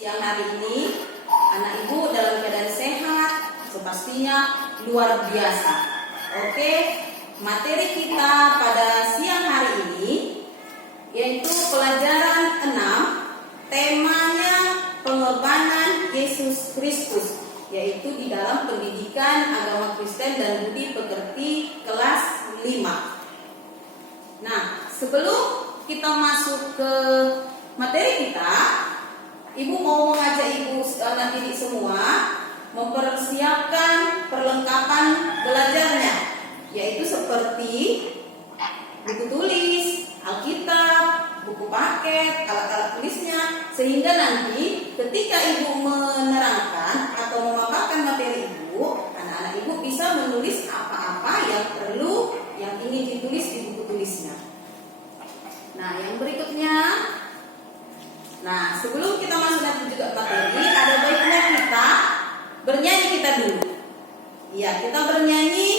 Siang hari ini anak ibu dalam keadaan sehat, sepastinya luar biasa. Oke, materi kita pada siang hari ini yaitu pelajaran 6, temanya pengorbanan Yesus Kristus, yaitu di dalam pendidikan agama Kristen dan budi pekerti kelas 5. Nah, sebelum kita masuk ke materi kita, Ibu mau mengajak ibu anak didik semua mempersiapkan perlengkapan belajarnya, yaitu seperti buku tulis, Alkitab, buku paket, alat-alat tulisnya, sehingga nanti ketika ibu menerangkan atau memaparkan materi ibu, anak-anak ibu bisa menulis apa-apa yang perlu, yang ingin ditulis di buku tulisnya. Nah, yang berikutnya, sebelum kita masuk nanti juga materi, ada baiknya kita bernyanyi kita dulu. Ya, kita bernyanyi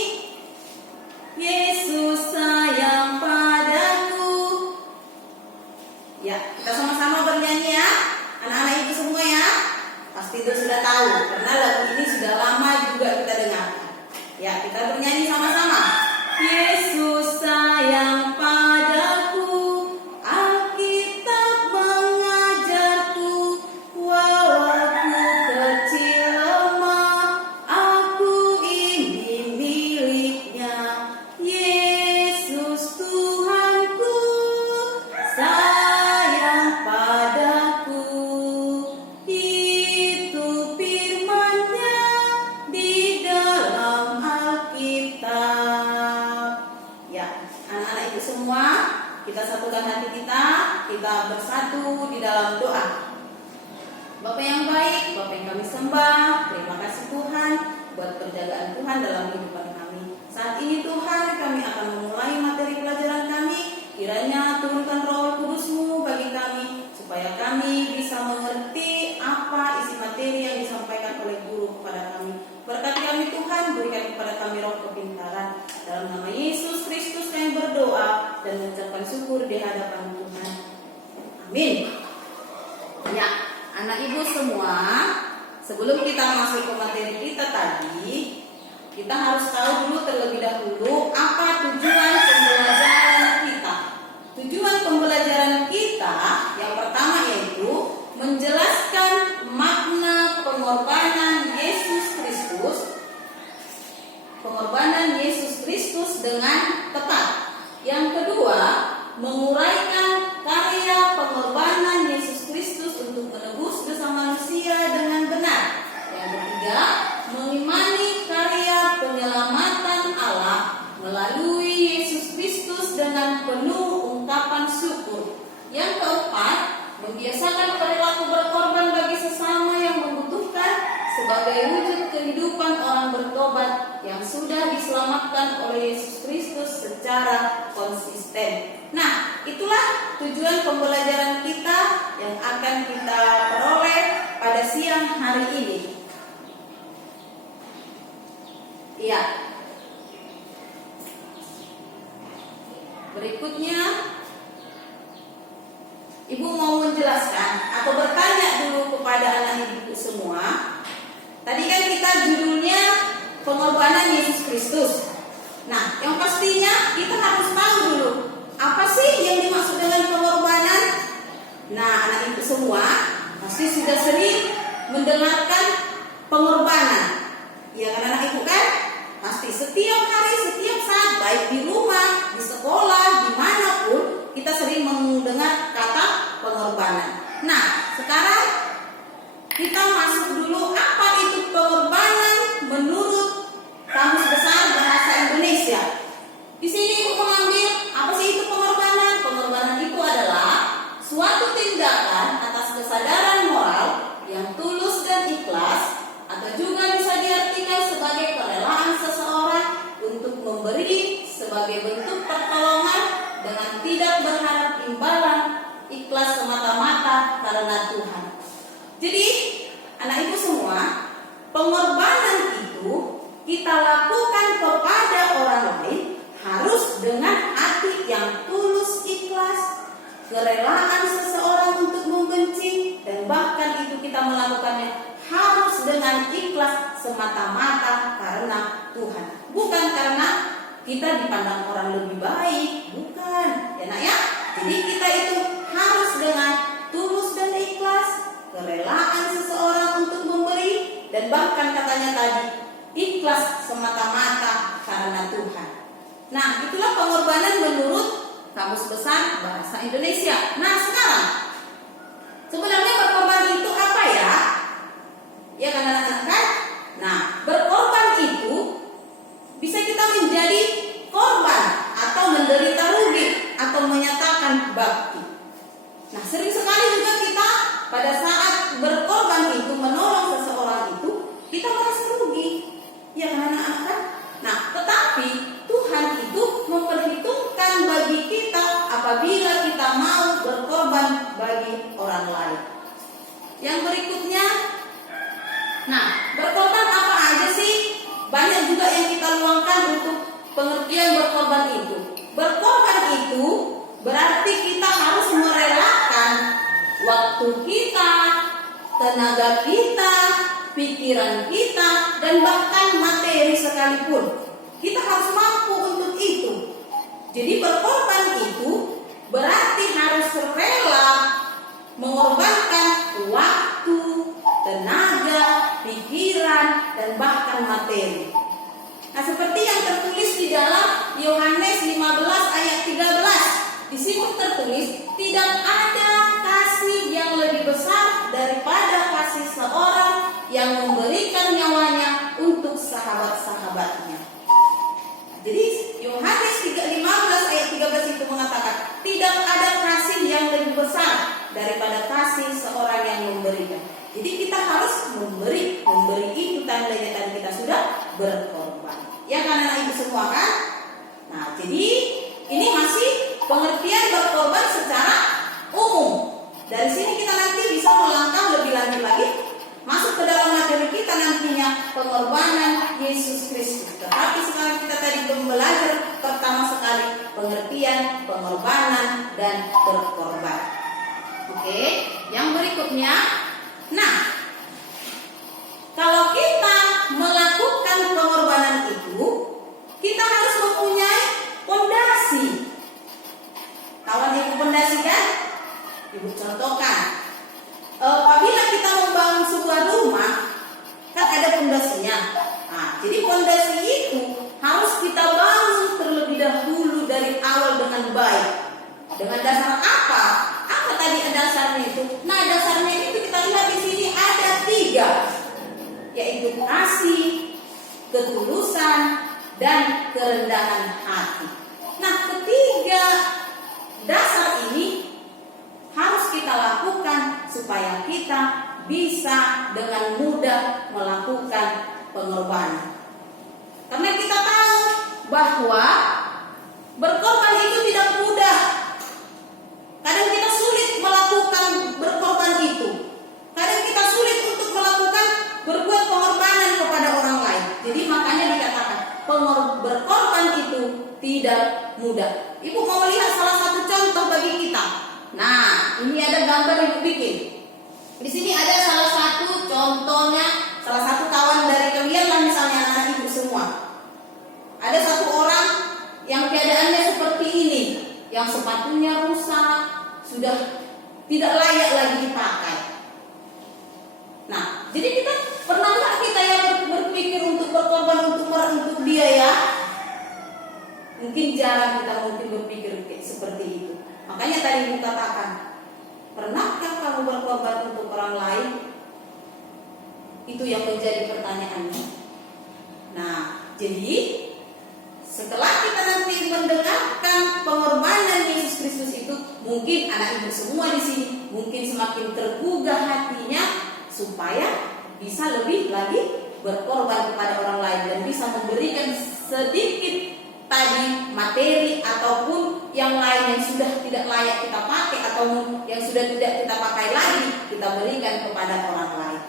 Yesus sayang padaku. Ya, kita sama-sama bernyanyi ya. Anak-anak ibu semua ya. Pasti itu sudah tahu karena lagu ini sudah lama juga kita dengarkan. Ya, kita bernyanyi sama-sama. Yesus sayang padaku. Kita satukan hati kita bersatu di dalam doa. Bapa yang baik, Bapa yang kami sembah, terima kasih Tuhan buat penjagaan Tuhan dalam kehidupan kami. Saat ini Tuhan, kami akan memulai materi pelajaran kami. Kiranya turunkan Roh Kudus-Mu bagi kami, supaya kami bisa mengerti apa isi materi yang disampaikan oleh guru kepada kami. Berkati kami Tuhan, berikan kepada kami roh kepintaran. Dalam nama Yesus Kristus kami berdoa dan mengucapkan syukur di hadapan Tuhan. Amin. Ya, anak ibu semua, sebelum kita masuk ke materi kita tadi, kita harus tahu dulu terlebih dahulu apa tujuan pembelajaran kita. Tujuan pembelajaran kita yang pertama yaitu menjelaskan makna pengorbanan Yesus Kristus. Pengorbanan Yesus Kristus dengan tepat. Yang kedua, menguraikan karya pengorbanan Yesus Kristus untuk menebus dosa manusia dengan benar. Yang ketiga, mengimani karya penyelamatan Allah melalui Yesus Kristus dengan penuh ungkapan syukur. Yang keempat, membiasakan perilaku berkorban bagi sesama yang membutuhkan sebagai wujud kehidupan orang bertobat yang sudah diselamatkan oleh Yesus Kristus secara konsisten. Nah, itulah tujuan pembelajaran kita yang akan kita peroleh pada siang hari ini. Iya. Berikutnya, Ibu mau menjelaskan atau bertanya dulu kepada anak ibu semua. Tadi kan kita judulnya pengorbanan Yesus Kristus. Nah, yang pastinya kita harus tahu dulu apa sih yang dimaksud dengan pengorbanan. Nah, anak ibu semua pasti sudah sering mendengarkan pengorbanan. Ya kan anak ibu kan? Pasti setiap hari, setiap saat, baik di rumah, di sekolah, dimanapun kita sering mendengar kata pengorbanan. Nah, sekarang kita masuk dulu apa itu pengorbanan menurut Kamus Besar Bahasa Indonesia. Di sini Ibu mengambil apa sih itu pengorbanan? Pengorbanan itu adalah suatu tindakan atas kesadaran moral yang tulus dan ikhlas, atau juga bisa diartikan sebagai kerelaan seseorang untuk memberi sebagai bentuk pertolongan dengan tidak berharap imbalan, ikhlas semata-mata karena Tuhan. Jadi, anak ibu semua, pengorbanan itu kita lakukan kepada orang lain harus dengan hati yang tulus ikhlas, kerelaan seseorang untuk memberi membenci, dan bahkan itu kita melakukannya harus dengan ikhlas semata-mata karena Tuhan. Bukan karena kita dipandang orang lebih baik, bukan. Ya nak ya. Jadi kita itu harus dengan tulus dan ikhlas, kerelaan seseorang untuk memberi, dan bahkan katanya tadi ikhlas semata-mata karena Tuhan. Nah, itulah pengorbanan menurut Kamus Besar Bahasa Indonesia. Nah, sekarang sebenarnya berkorban itu apa ya? Ya kan anak-anak kan? Nah, berkorban itu bisa kita menjadi korban atau menderita rugi atau menyatakan bakti. Nah, sering sekali juga kita pada saat berkorban itu menolong seseorang itu kita merasa rugi. Ya kan anak-anak kan? Nah, tetapi Tuhan itu memperhitungkan bagi kita apabila kita mau berkorban bagi orang lain. Yang berikutnya, nah, berkorban apa aja sih? Banyak juga yang kita luangkan untuk pengertian berkorban itu. Berkorban itu berarti kita harus merelakan waktu kita, tenaga kita, pikiran kita, dan bahkan materi sekalipun. Kita harus mampu untuk itu. Jadi berkorban itu berarti harus rela mengorbankan waktu, tenaga, pikiran, dan bahkan materi. Nah, seperti yang tertulis di dalam Yohanes 15 ayat 13. Di situ tertulis, tidak ada kasih yang lebih besar daripada kasih seorang yang memberikan nyawanya untuk sahabat-sahabatnya. Jadi Yohanes 15 ayat 13 itu mengatakan, tidak ada kasih yang lebih besar daripada kasih seorang yang memberikan. Jadi kita harus memberi itu tandanya tadi kita sudah berkorban. Ya kan anak ibu semua kan? Nah, jadi ini masih pengertian berkorban secara umum. Dari sini kita nanti bisa melangkah lebih lanjut lagi, masuk ke dalam materi kita nantinya pengorbanan Yesus Kristus. Tetapi sekarang kita tadi belum belajar pertama sekali pengertian pengorbanan dan berkorban. Oke, yang berikutnya, nah, kalau kita melakukan pengorbanan itu, kita harus mempunyai fondasi. Kawan ibu fondasi kan? Ibu contohkan. Apabila kita membangun sebuah rumah, kan ada fondasinya. Nah, jadi fondasi itu harus kita bangun terlebih dahulu dari awal dengan baik. Dengan dasar apa? Apa tadi dasarnya itu? Nah, dasarnya itu kita lihat di sini ada 3, yaitu kasih, ketulusan, dan kerendahan hati. Nah, ketiga dasar ini harus kita lakukan supaya kita bisa dengan mudah melakukan pengorbanan. Karena kita tahu bahwa berkorban itu tidak mudah. Kadang kita sulit melakukan berkorban itu. Kadang kita sulit untuk melakukan berbuat pengorbanan kepada orang lain. Jadi makanya dikatakan berkorban itu tidak mudah. Ibu mau lihat salah satu contoh bagi kita. Nah, ini ada gambar yang ibu bikin. Di sini ada salah satu contohnya, salah satu kawan dari kalian lah misalnya anak ibu semua. Ada satu orang yang keadaannya seperti ini, yang sepatunya rusak, sudah tidak layak lagi dipakai. Nah, jadi kita pernah nggak kita yang berpikir untuk berkorban untuk dia ya? Mungkin jarang kita berpikir seperti itu. Makanya tadi ibu katakan, pernahkah kamu berkorban untuk orang lain? Itu yang menjadi pertanyaannya. Nah, jadi setelah kita nanti mendengarkan pengorbanan Yesus Kristus itu, mungkin anak ibu semua di sini mungkin semakin tergugah hatinya supaya bisa lebih lagi berkorban kepada orang lain dan bisa memberikan sedikit tadi materi ataupun yang lain yang sudah tidak layak kita pakai atau yang sudah tidak kita pakai lagi, kita berikan kepada orang lain.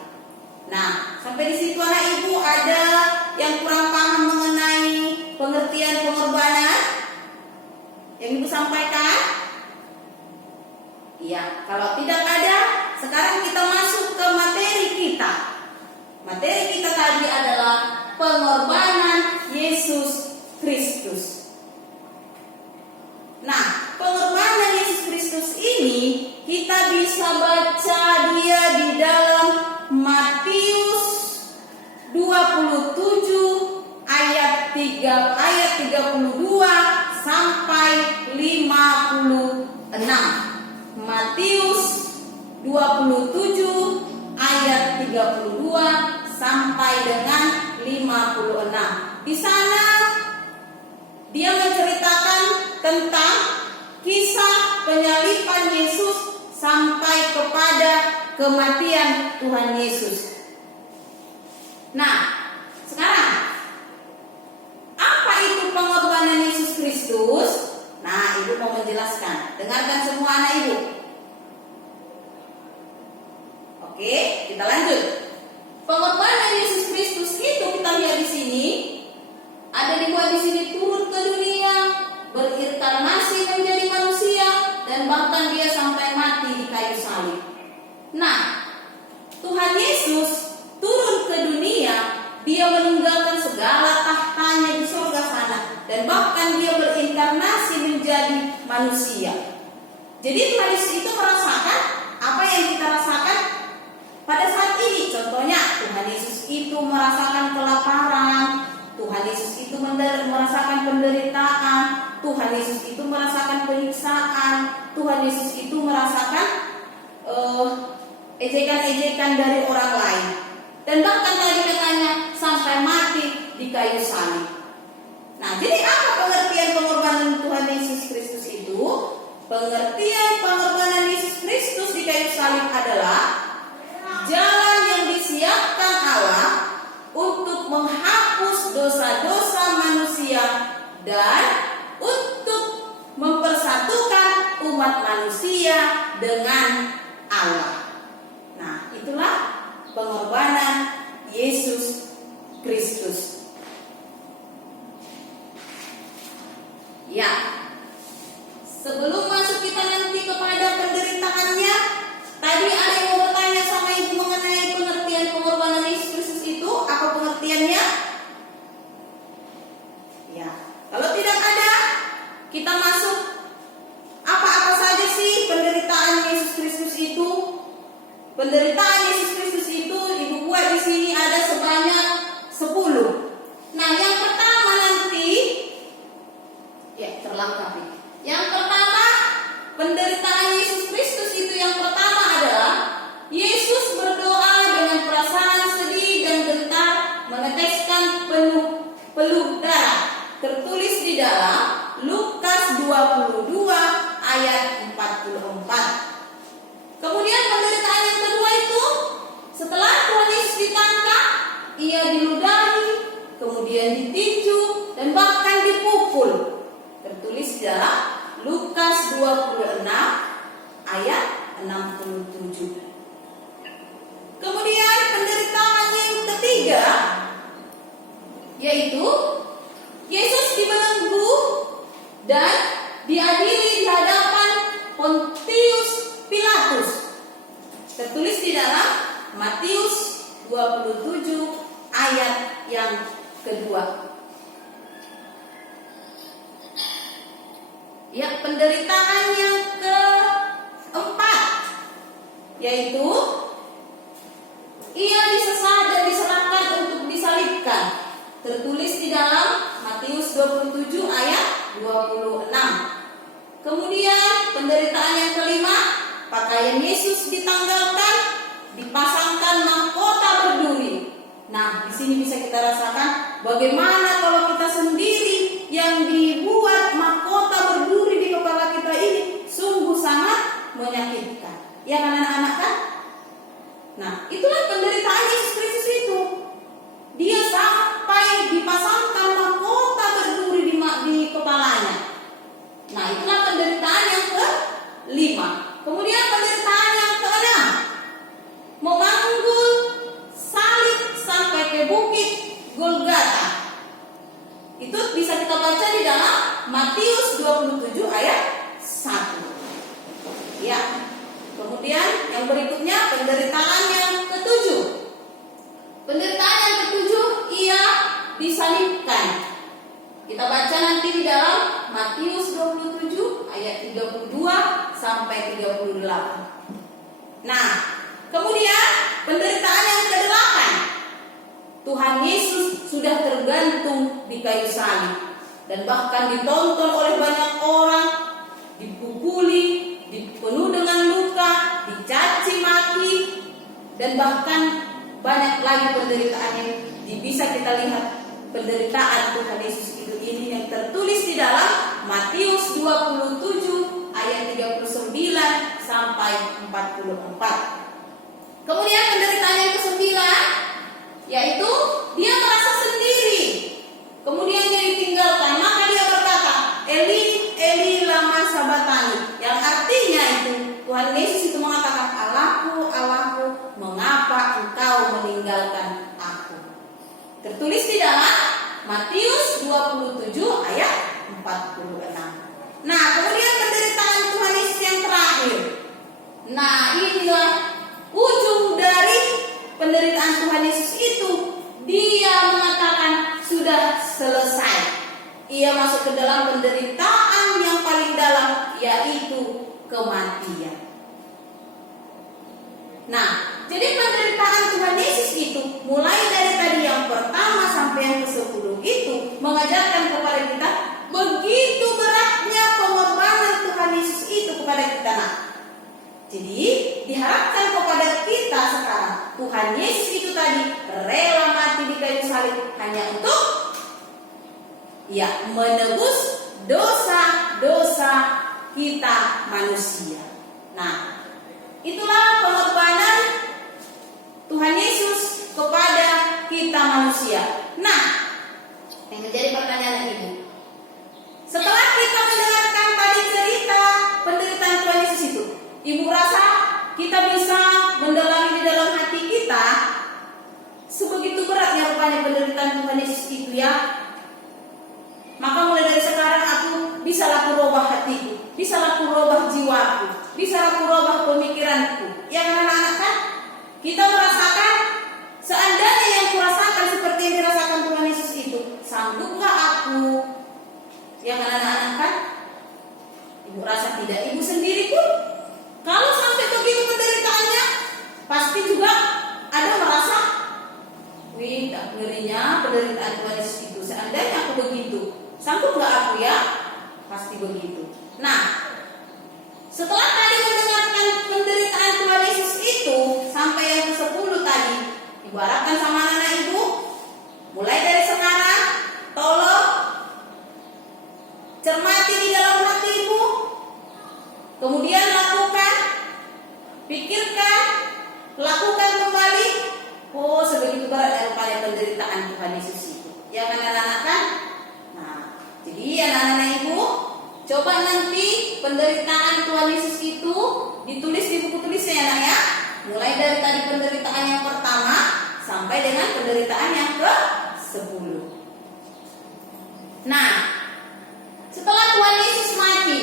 Nah, sampai di situ anak ibu ada yang kurang paham mengenai pengertian pengorbanan yang ibu sampaikan? Iya, kalau tidak ada sekarang kita masuk ke materi kita. Materi kita tadi adalah pengorbanan Yesus Kristus. Nah, pengorbanan Yesus Kristus ini kita bisa baca dia di dalam Matius 27 ayat 32 sampai 56. Matius 27 ayat 32 sampai dengan 56. Di sana dia menceritakan tentang kisah penyaliban Yesus sampai kepada kematian Tuhan Yesus. Nah, sekarang apa itu pengorbanan Yesus Kristus? Nah, Ibu mau menjelaskan. Dengarkan semua anak Ibu. Oke, kita lanjut. Pengorbanan Yesus Kristus itu kita lihat di sini. Ada dibuat di sini turun ke dunia, berinkarnasi menjadi manusia, dan bahkan dia sampai mati di kayu salib. Nah, Tuhan Yesus turun ke dunia, dia meninggalkan segala tahtanya di surga sana, dan bahkan dia berinkarnasi menjadi manusia. Jadi Tuhan Yesus itu merasakan apa yang kita rasakan pada saat ini. Contohnya, Tuhan Yesus itu merasakan kelaparan, Tuhan Yesus itu merasakan penderitaan, Tuhan Yesus itu merasakan penyiksaan, Tuhan Yesus itu merasakan ejekan-ejekan dari orang lain, dan bahkan tadi katanya sampai mati di kayu salib. Nah, jadi apa pengertian pengorbanan Tuhan Yesus Kristus itu? Pengertian pengorbanan Yesus Kristus di kayu salib adalah jalan yang disiapkan Allah untuk menghapus dosa-dosa manusia dan untuk mempersatukan umat manusia dengan Allah. Nah, itulah pengorbanan Yesus Kristus. Ya, sebelum masuk kita nanti kepada penderitaannya, tadi ada yang mau bertanya sama Ibu mengenai pengertian pengorbanan Yesus Kristus itu. Apa pengertiannya? Ya, kalau tidak ada, kita masuk. Apa-apa saja sih penderitaan Yesus Kristus itu? Penderitaan Yesus Kristus itu Ibu buat di sini ada sebanyak 10. Nah, yang pertama nanti, ya terlengkapi. Yang pertama, penderitaan Yesus Kristus itu yang pertama adalah Yesus berdoa dengan perasaan sedih dan gentar, meneteskan peluh darah. Tertulis di dalam Lukas 22 ayat 44. Kemudian penderitaan yang kedua itu, setelah Tuhan Yesus ditangkap, ia diludahi, kemudian ditinju, dan bahkan dipukul. Tertulis di dalam Lukas 26 ayat 67. Kemudian penderitaan yang ketiga, yaitu Yesus dibelenggu dan diadili di hadapan Pontius Pilatus. Tertulis di dalam Matius 27 ayat yang kedua. Ya, penderitaan yang keempat, yaitu ia disesat dan diserahkan untuk disalibkan. Tertulis di dalam Matius 27 ayat 26. Kemudian penderitaan yang kelima, pakaian Yesus ditanggalkan, dipasangkan mahkota berduri. Nah, di sini bisa kita rasakan bagaimana kalau kita sendiri yang dibuat mahkota berduri di kepala kita ini sungguh sangat menyakitkan. Ya kan anak-anak kan? Nah, itulah penderitaan Yesus Kristus itu. Dia sampai dipasangkan mahkota berduri di kepalanya. Nah, itulah penderitaan yang kelima. Kemudian penderitaan yang keenam, memanggul salib sampai ke bukit Golgota. Itu bisa kita baca di dalam Matius 27 ayat 1. Ya. Kemudian yang berikutnya penderitaan yang ketujuh. Penderitaan yang ketujuh, ia disalibkan. Kita baca nanti di dalam Matius 27 ayat 32 sampai 38. Nah, kemudian penderitaan yang ke-8. Tuhan Yesus sudah tergantung di kayu salib dan bahkan ditonton oleh banyak orang, dipukuli, dipenuh dengan luka, dicaci maki, dan bahkan banyak lagi penderitaan yang bisa kita lihat. Penderitaan Tuhan Yesus itu ini yang tertulis di dalam Matius 27 ayat 39 sampai 44. Kemudian penderitaan yang ke-9, yaitu dia merasa sendiri. Kemudian dia ditinggalkan, maka dia berkata, Eli, Eli lama sabatani. Yang artinya itu Tuhan Yesus itu mengatakan, Allahku, Allahku, mengapa engkau meninggalkan aku? Tertulis di dalam Matius 27 ayat 46. Nah, kemudian penderitaan Tuhan Yesus yang terakhir. Nah, inilah ujung dari penderitaan Tuhan Yesus itu. Dia mengatakan sudah selesai. Ia masuk ke dalam penderitaan yang paling dalam, yaitu kematian. Nah, jadi penderitaan Tuhan Yesus itu mulai dari tadi yang pertama sampai yang ke-10 itu mengajarkan kepada kita begitu beratnya pengorbanan Tuhan Yesus itu kepada kita. Nah, jadi diharapkan kepada kita sekarang Tuhan Yesus itu tadi rela mati di kayu salib hanya untuk menebus dosa-dosa kita manusia. Nah, itulah pengorbanan Tuhan Yesus kepada kita manusia. Nah, yang menjadi pertanyaan ibu, setelah kita mendengarkan tadi cerita penderitaan Tuhan Yesus itu, ibu rasa kita bisa mendalami di dalam hati kita sebegitu beratnya rupanya penderitaan Tuhan Yesus itu ya? Maka mulai dari sekarang bisa aku robah hatiku, bisa aku robah jiwaku, bisa aku robah pemikiranku. Yang anak-anak kan kita merasakan, seandainya yang kurasakan seperti yang dirasakan Tuhan Yesus itu, sanggupkah aku? Yang anak-anak kan ibu rasa tidak. Ibu sendiri pun kalau sampai begitu penderitaannya, pasti juga ada merasa, wih, tak ngerinya penderitaan Tuhan Yesus itu. Seandainya aku begitu, sanggup nggak aku ya? Pasti begitu. Nah, setelah tadi mendengarkan penderitaan Tuhan Yesus itu sampai yang ke-10 tadi, ibu harapkan sama anak ibu, mulai dari sekarang, tolong cermati di dalam hati ibu, kemudian lakukan, pikirkan, lakukan kembali. Oh, sebegitu berat rupanya penderitaan Tuhan Yesus itu. Ya kan anak-anak kan? Nah, jadi anak-anak ibu, coba nanti penderitaan Tuhan Yesus itu ditulis di buku tulisnya ya, nak ya. Mulai dari tadi penderitaan yang pertama sampai dengan penderitaan yang ke-10. Nah, setelah Tuhan Yesus mati,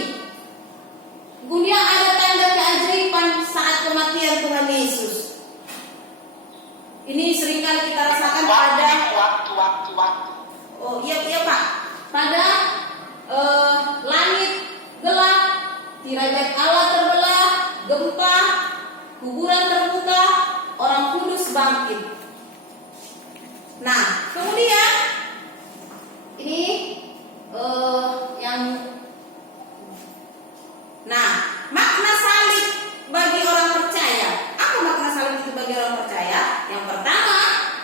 kemudian ada tanda keajaiban saat kematian Tuhan Yesus. Ini seringkali kita rasakan pada oh iya Pak, pada langit gelap, tirai bait Allah terbelah, gempa, kuburan terbuka, orang kudus bangkit. Nah, kemudian ini makna salib bagi orang percaya. Apa makna salib itu bagi orang percaya? Yang pertama,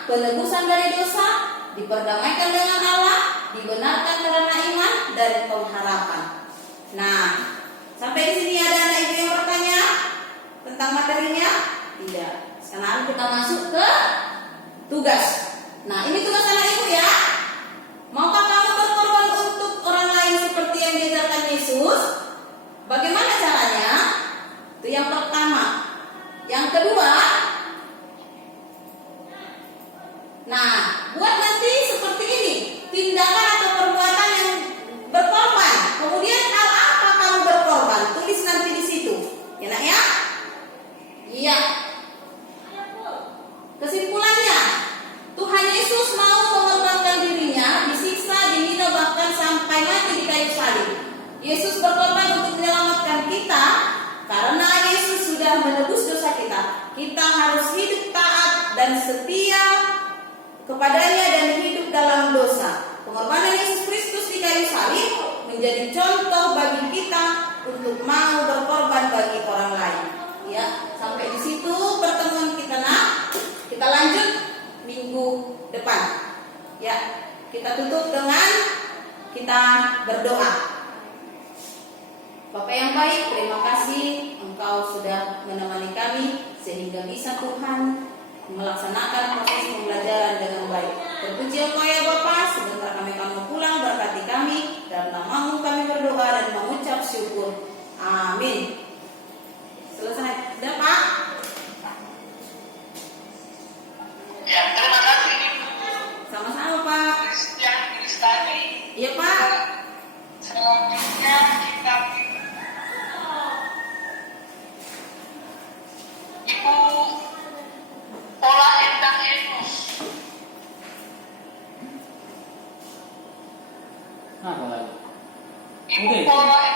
penebusan dari dosa, diperdamaikan dengan Allah, dibenarkan karena iman dan pengharapan. Nah, sampai di sini ada anak ibu yang bertanya tentang materinya? Tidak. Sekarang kita masuk ke tugas. Nah, ini tugas anak ibu ya. Maukah kamu berkorban untuk orang lain seperti yang diajarkan Yesus? Bagaimana caranya? Itu yang pertama. Yang kedua, nah, buat nanti seperti ini, tindakan atau perbuatan yang berkorban. Kemudian hal apa kamu berkorban? Tulis nanti di situ. Ya nak ya? hidup taat dan setia kepadanya dan hidup dalam dosa. Pengorbanan Yesus Kristus di kayu salib menjadi contoh bagi kita untuk mau berkorban bagi orang lain. Ya, sampai di situ pertemuan kita. Kita lanjut minggu depan. Ya, kita tutup dengan kita berdoa. Bapak yang baik, terima kasih Engkau sudah menemani kami sehingga bisa Tuhan melaksanakan proses pembelajaran dengan baik. Terpuji Engkau ya Bapa, sebentar kami akan pulang, berkati kami, dalam nama-Mu kami berdoa dan mengucap syukur. Amin. Selesai. Sudah Pak? Ya, terima kasih. Sama-sama Pak. Christian Kristani. Iya Pak. Selanjutnya kita Ibu Pola Endang Enus. Apa lagi? Ibu Oke. Pola